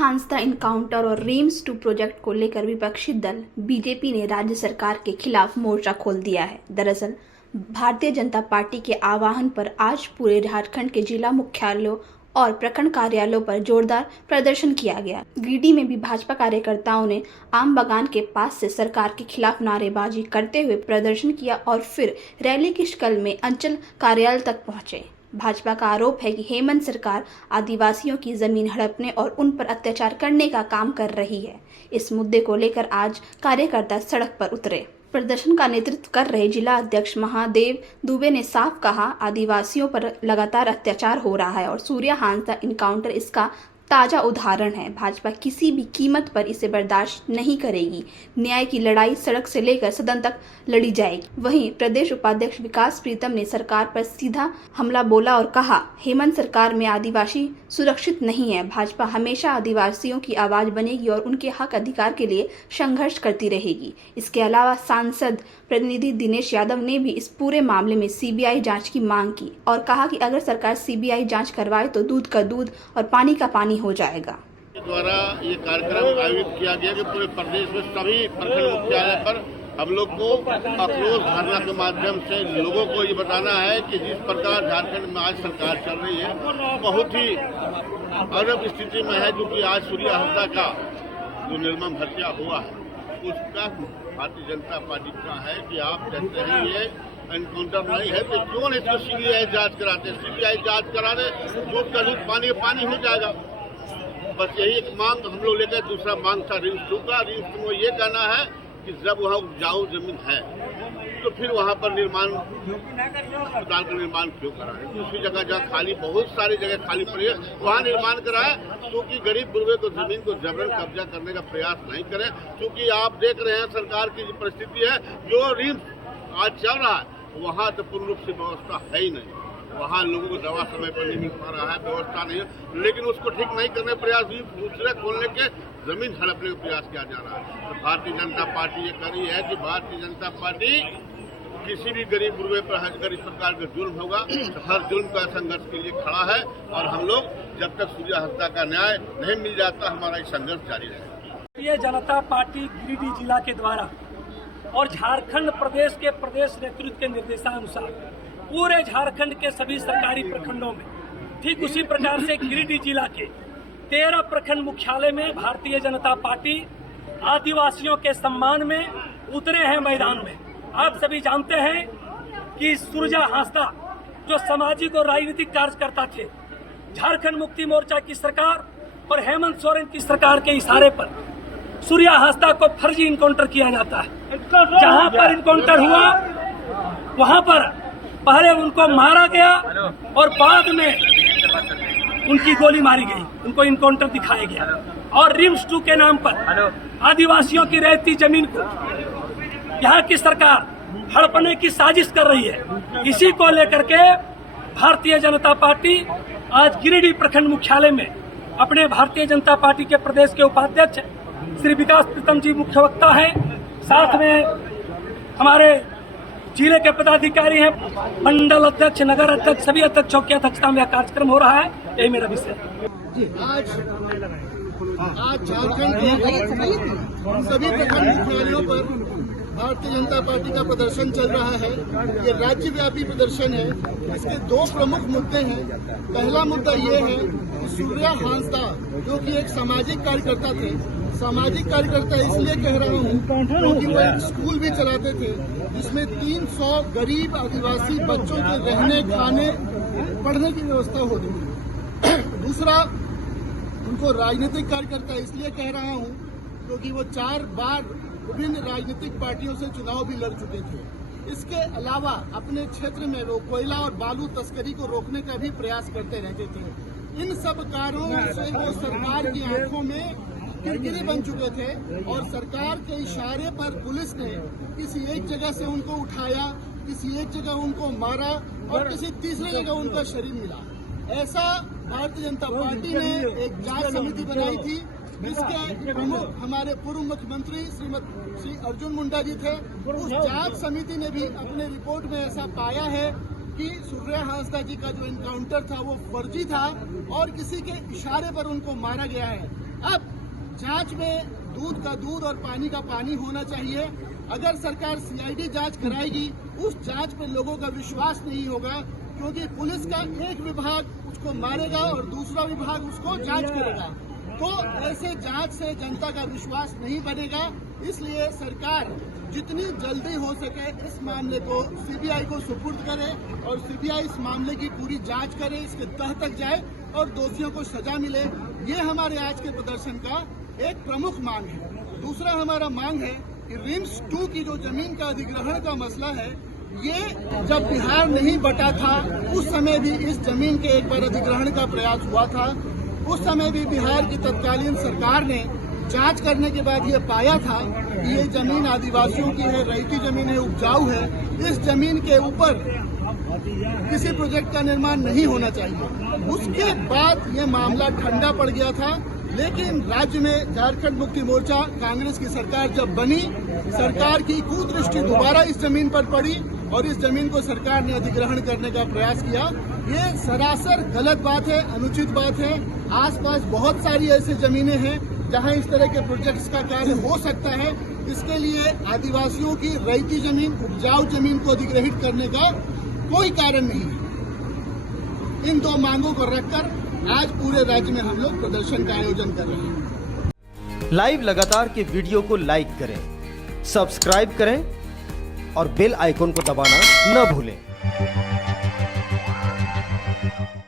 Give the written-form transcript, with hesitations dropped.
Hansda encounter और Rhames 2 project को लेकर विपक्षी दल बीजेपी ने राज्य सरकार के खिलाफ मोर्चा खोल दिया है। दरअसल भारतीय जनता पार्टी के आह्वान पर आज पूरे झारखंड के जिला मुख्यालयों और प्रखंड कार्यालयों पर जोरदार प्रदर्शन किया गया। गिरिडीह में भी भाजपा कार्यकर्ताओं ने आम बागान के पास से सरकार के खिलाफ नारेबाजी करते हुए प्रदर्शन किया और फिर रैली की शक्ल में अंचल कार्यालय तक पहुंचे। भाजपा का आरोप है कि हेमंत सरकार आदिवासियों की जमीन हड़पने और उन पर अत्याचार करने का काम कर रही है। इस मुद्दे को लेकर आज कार्यकर्ता सड़क पर उतरे। प्रदर्शन का नेतृत्व कर रहे जिला अध्यक्ष महादेव दुबे ने साफ कहा, आदिवासियों पर लगातार अत्याचार हो रहा है और सूर्या हांसदा इनकाउंटर इसका ताजा उदाहरण है। भाजपा किसी भी कीमत पर इसे बर्दाश्त नहीं करेगी। न्याय की लड़ाई सड़क से लेकर सदन तक लड़ी जाएगी। वहीं प्रदेश उपाध्यक्ष विकास प्रीतम ने सरकार पर सीधा हमला बोला और कहा, हेमंत सरकार में आदिवासी सुरक्षित नहीं है। भाजपा हमेशा आदिवासियों की आवाज बनेगी और उनके हक अधिकार के लिए संघर्ष करती रहेगी। इसके अलावा सांसद प्रतिनिधि दिनेश यादव ने भी इस पूरे मामले में सीबीआई जांच की मांग की और कहा कि अगर सरकार सीबीआई जांच करवाए तो दूध का दूध और पानी का पानी हो जाएगा। द्वारा ये कार्यक्रम आयोजित किया गया कि पूरे प्रदेश में सभी प्रखंड मुख्यालय पर हम लोग को आक्रोश धरना के माध्यम से लोगों को ये बताना है कि जिस प्रकार झारखंड में आज सरकार चल रही है बहुत ही अरब स्थिति में है, जो कि आज सूर्या हांसदा का जो निर्मम हत्या हुआ है उसका भारतीय जनता पार्टी का है कि आप कहते हैं ये एनकाउंटर नहीं है तो क्यों नहीं इसको सीबीआई जांच कराते। सीबीआई जांच कराने दूध का दूध पानी का पानी हो जाएगा। बस यही एक मांग हम लोग लेकर दूसरा मांग था रिम्स 2 का। रिम्स 2 में ये कहना है कि जब वहाँ उपजाऊ जमीन है तो फिर वहाँ पर निर्माण अस्पताल का निर्माण क्यों कराएं। दूसरी जगह जहाँ खाली बहुत सारी जगह खाली पड़ी है वहाँ निर्माण कराएं, क्योंकि गरीब गुरबे को जमीन को जबरन कब्जा करने का प्रयास नहीं करें। क्योंकि आप देख रहे हैं सरकार की जो परिस्थिति है, जो रिम्स आज चल रहा है वहाँ तो पूर्ण रूप से व्यवस्था है ही नहीं। वहाँ लोगों को दवा समय पर नहीं मिल पा रहा है, व्यवस्था नहीं है, लेकिन उसको ठीक नहीं करने प्रयास भी दूसरे खोलने के जमीन हड़पने का प्रयास किया जा रहा है। तो भारतीय जनता पार्टी ये कर रही है कि भारतीय जनता पार्टी किसी भी गरीब गुरबे पर अगर इस प्रकार का जुल्म होगा तो हर जुल्म का संघर्ष के लिए खड़ा है और हम लोग जब तक सूर्या हांसदा का न्याय नहीं मिल जाता हमारा ये संघर्ष जारी रहेगा। भारतीय जनता पार्टी गिरिडीह जिला के द्वारा और झारखंड प्रदेश के प्रदेश नेतृत्व के निर्देशानुसार पूरे झारखंड के सभी सरकारी प्रखंडों में ठीक उसी प्रकार से गिरिडीह जिला के 13 प्रखंड मुख्यालय में भारतीय जनता पार्टी आदिवासियों के सम्मान में उतरे हैं मैदान में। आप सभी जानते हैं कि सूर्या हांसदा जो सामाजिक और राजनीतिक कार्यकर्ता थे, झारखंड मुक्ति मोर्चा की सरकार और हेमंत सोरेन की सरकार के इशारे पर सूर्या हांसदा को फर्जी इनकाउंटर किया जाता है। जहां पर इनकाउंटर हुआ वहां पर पहले उनको मारा गया और बाद में उनकी गोली मारी गई, उनको इनकाउंटर दिखाया गया और रिम्स 2 के नाम पर आदिवासियों की रहती जमीन को यहाँ की सरकार हड़पने की साजिश कर रही है। इसी को लेकर के भारतीय जनता पार्टी आज गिरिडीह प्रखंड मुख्यालय में अपने भारतीय जनता पार्टी के प्रदेश के उपाध्यक्ष श्री विकास प्रीतम जी मुख्य वक्ता है, साथ में हमारे जिले के पदाधिकारी हैं, मंडल अध्यक्ष, नगर अध्यक्ष, सभी अध्यक्षों की अध्यक्षता में कार्यक्रम हो रहा है। यही मेरा विषय आज झारखंड के सभी प्रखंड मुख्यालयों पर भारतीय जनता पार्टी का प्रदर्शन चल रहा है। ये राज्यव्यापी प्रदर्शन है। इसके 2 प्रमुख मुद्दे हैं। पहला मुद्दा ये है कि सूर्या हांसदा जो कि एक सामाजिक कार्यकर्ता थे, सामाजिक कार्यकर्ता इसलिए कह रहा हूँ क्योंकि वो एक स्कूल भी चलाते थे जिसमें 300 गरीब आदिवासी बच्चों के रहने, खाने, पढ़ने की व्यवस्था होती थी। दूसरा, उनको राजनीतिक कार्यकर्ता इसलिए कह रहा हूँ क्योंकि वो 4 बार विभिन्न राजनीतिक पार्टियों से चुनाव भी लड़ चुके थे। इसके अलावा अपने क्षेत्र में वो कोयला और बालू तस्करी को रोकने का भी प्रयास करते रहते थे। इन सब कारणों से वो सरकार की आंखों में किरकिरी बन चुके थे और सरकार के इशारे पर पुलिस ने किसी एक जगह से उनको उठाया, किसी एक जगह उनको मारा और किसी तीसरी जगह उनका शरीर मिला। ऐसा भारतीय जनता पार्टी ने एक जांच समिति बनाई थी जिसके प्रमुख हमारे पूर्व मुख्यमंत्री श्री अर्जुन मुंडा जी थे। उस जांच समिति ने भी अपने रिपोर्ट में ऐसा पाया है कि सूर्या हांसदा जी का जो इनकाउंटर था वो फर्जी था और किसी के इशारे पर उनको मारा गया है। अब जांच में दूध का दूध और पानी का पानी होना चाहिए। अगर सरकार सीआईडी जांच कराएगी, उस जांच पे लोगों का विश्वास नहीं होगा, क्योंकि पुलिस का एक विभाग उसको मारेगा और दूसरा विभाग उसको जांच करेगा। तो ऐसे जांच से जनता का विश्वास नहीं बनेगा। इसलिए सरकार जितनी जल्दी हो सके इस मामले को सीबीआई को सुपुर्द करे और सीबीआई इस मामले की पूरी जांच करे, इसके तह तक जाए और दोषियों को सजा मिले। ये हमारे आज के प्रदर्शन का एक प्रमुख मांग है। दूसरा हमारा मांग है कि रिम्स 2 की जो जमीन का अधिग्रहण का मसला है, ये जब बिहार नहीं बटा था उस समय भी इस जमीन के एक बार अधिग्रहण का प्रयास हुआ था। उस समय भी बिहार की तत्कालीन सरकार ने जांच करने के बाद ये पाया था कि ये जमीन आदिवासियों की है, रैयती जमीन है, उपजाऊ है। इस जमीन के ऊपर किसी प्रोजेक्ट का निर्माण नहीं होना चाहिए। उसके बाद ये मामला ठंडा पड़ गया था, लेकिन राज्य में झारखंड मुक्ति मोर्चा कांग्रेस की सरकार जब बनी, सरकार की कुदृष्टि दोबारा इस जमीन पर पड़ी और इस जमीन को सरकार ने अधिग्रहण करने का प्रयास किया। ये सरासर गलत बात है, अनुचित बात है। आसपास बहुत सारी ऐसी जमीनें हैं जहां इस तरह के प्रोजेक्ट्स का कार्य हो सकता है। इसके लिए आदिवासियों की रैयती जमीन, उपजाऊ जमीन को अधिग्रहित करने का कोई कारण नहीं है। इन दो मांगों को रखकर आज पूरे राज्य में हम लोग प्रदर्शन का आयोजन कर रहे हैं। लाइव लगातार के वीडियो को लाइक करें, सब्सक्राइब करें और बेल आइकन को दबाना न भूलें।